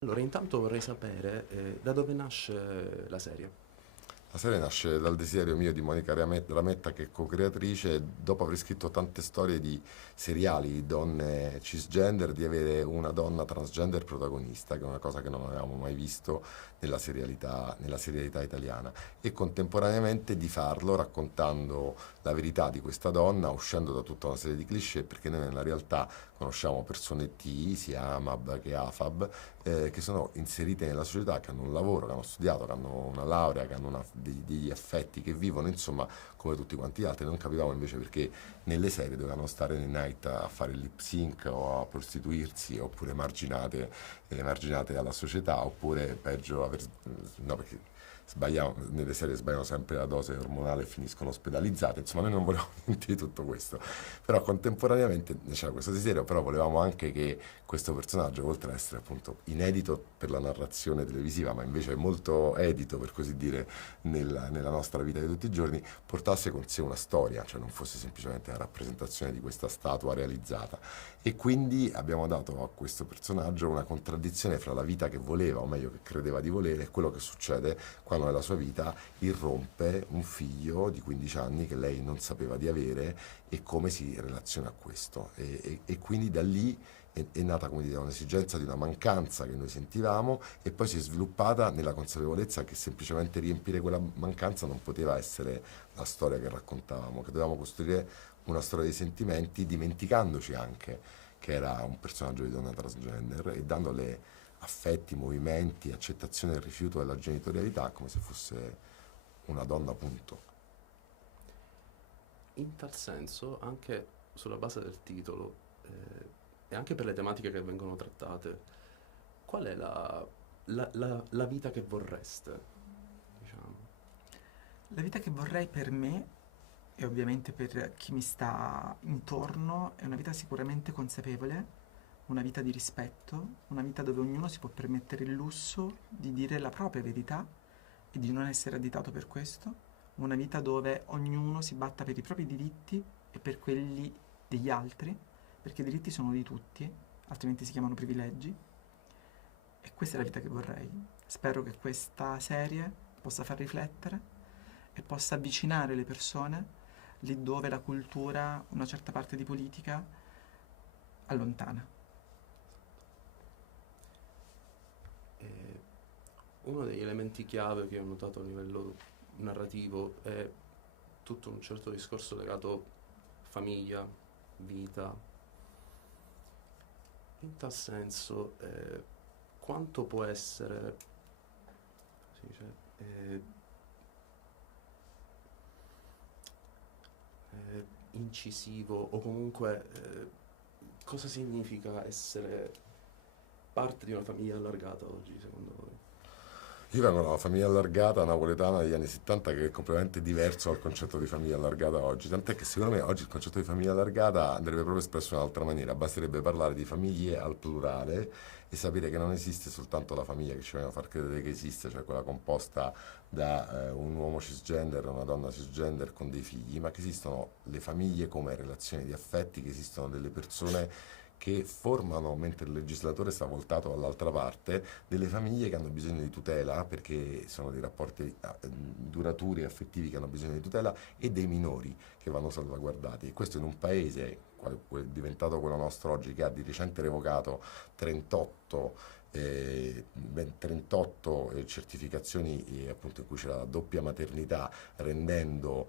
Allora, intanto vorrei sapere da dove nasce la serie. La serie nasce dal desiderio mio di Monica Rametta, che è co-creatrice, dopo aver scritto tante storie di seriali di donne cisgender, di avere una donna transgender protagonista, che è una cosa che non avevamo mai visto nella serialità italiana, e contemporaneamente di farlo raccontando la verità di questa donna, uscendo da tutta una serie di cliché, perché noi nella realtà conosciamo persone T, sia AMAB che AFAB, che sono inserite nella società, che hanno un lavoro, che hanno studiato, che hanno una laurea, che hanno degli affetti, che vivono insomma come tutti quanti gli altri. Non capivamo invece perché nelle serie dovevano stare nei night a fare il lip sync o a prostituirsi, oppure emarginate dalla società, oppure peggio no, perché nelle serie sbagliano sempre la dose ormonale e finiscono ospedalizzate. Insomma, noi non volevamo niente di tutto questo. Però contemporaneamente c'era questo desiderio, però volevamo anche che questo personaggio, oltre ad essere appunto inedito per la narrazione televisiva, ma invece molto edito, per così dire, nella nostra vita di tutti i giorni, portasse con sé una storia, cioè non fosse semplicemente la rappresentazione di questa statua realizzata. E quindi abbiamo dato a questo personaggio una contraddizione fra la vita che voleva, o meglio che credeva di volere, e quello che succede quando nella sua vita irrompe un figlio di 15 anni che lei non sapeva di avere, e come si relaziona a questo. E quindi da lì è nata, come dire, un'esigenza di una mancanza che noi sentivamo, e poi si è sviluppata nella consapevolezza che semplicemente riempire quella mancanza non poteva essere la storia che raccontavamo, che dovevamo costruire una storia dei sentimenti, dimenticandoci anche che era un personaggio di donna transgender, e dandole affetti, movimenti, accettazione e rifiuto della genitorialità come se fosse una donna, appunto. In tal senso, anche sulla base del titolo e anche per le tematiche che vengono trattate, qual è la vita che vorreste, diciamo? La vita che vorrei per me e ovviamente per chi mi sta intorno è una vita sicuramente consapevole, una vita di rispetto, una vita dove ognuno si può permettere il lusso di dire la propria verità e di non essere additato per questo, una vita dove ognuno si batta per i propri diritti e per quelli degli altri, perché i diritti sono di tutti, altrimenti si chiamano privilegi. E questa è la vita che vorrei. Spero che questa serie possa far riflettere e possa avvicinare le persone lì dove la cultura, una certa parte di politica, allontana. E uno degli elementi chiave che ho notato a livello narrativo è tutto un certo discorso legato a famiglia, vita. In tal senso, quanto può essere, si dice, incisivo o comunque cosa significa essere parte di una famiglia allargata oggi, secondo voi? Io vengo da una famiglia allargata napoletana degli anni 70, che è completamente diverso dal concetto di famiglia allargata oggi, tant'è che secondo me oggi il concetto di famiglia allargata andrebbe proprio espresso in un'altra maniera. Basterebbe parlare di famiglie al plurale e sapere che non esiste soltanto la famiglia che ci vogliono far credere che esiste, cioè quella composta da un uomo cisgender e una donna cisgender con dei figli, ma che esistono le famiglie come relazioni di affetti, che esistono delle persone che formano, mentre il legislatore sta voltato dall'altra parte, delle famiglie che hanno bisogno di tutela, perché sono dei rapporti duraturi e affettivi che hanno bisogno di tutela, e dei minori che vanno salvaguardati. E questo in un paese, quale è diventato quello nostro oggi, che ha di recente revocato 38 ben 38 certificazioni, appunto, in cui c'è la doppia maternità, rendendo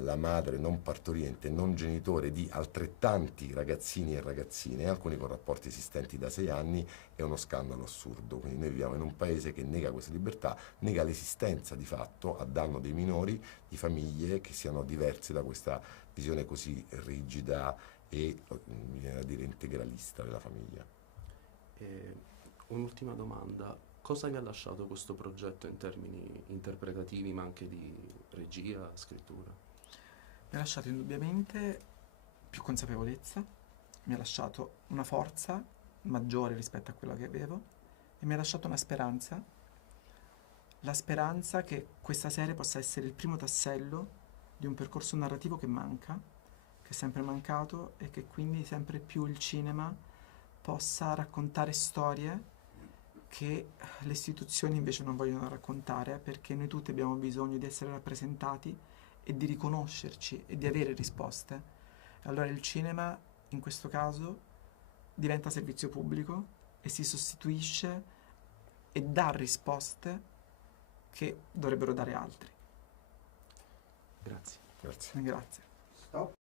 la madre non partoriente, non genitore di altrettanti ragazzini e ragazzine, alcuni con rapporti esistenti da 6 anni. È uno scandalo assurdo. Quindi noi viviamo in un paese che nega questa libertà, nega l'esistenza di fatto, a danno dei minori, di famiglie che siano diverse da questa visione così rigida e, mi viene a dire, integralista della famiglia. E un'ultima domanda, cosa vi ha lasciato questo progetto in termini interpretativi ma anche di regia, scrittura? Mi ha lasciato indubbiamente più consapevolezza, mi ha lasciato una forza maggiore rispetto a quella che avevo e mi ha lasciato una speranza, la speranza che questa serie possa essere il primo tassello di un percorso narrativo che manca, che è sempre mancato e che quindi sempre più il cinema possa raccontare storie che le istituzioni invece non vogliono raccontare, perché noi tutti abbiamo bisogno di essere rappresentati e di riconoscerci e di avere risposte. Allora il cinema, in questo caso, diventa servizio pubblico e si sostituisce e dà risposte che dovrebbero dare altri. Grazie. Grazie. Grazie. Stop.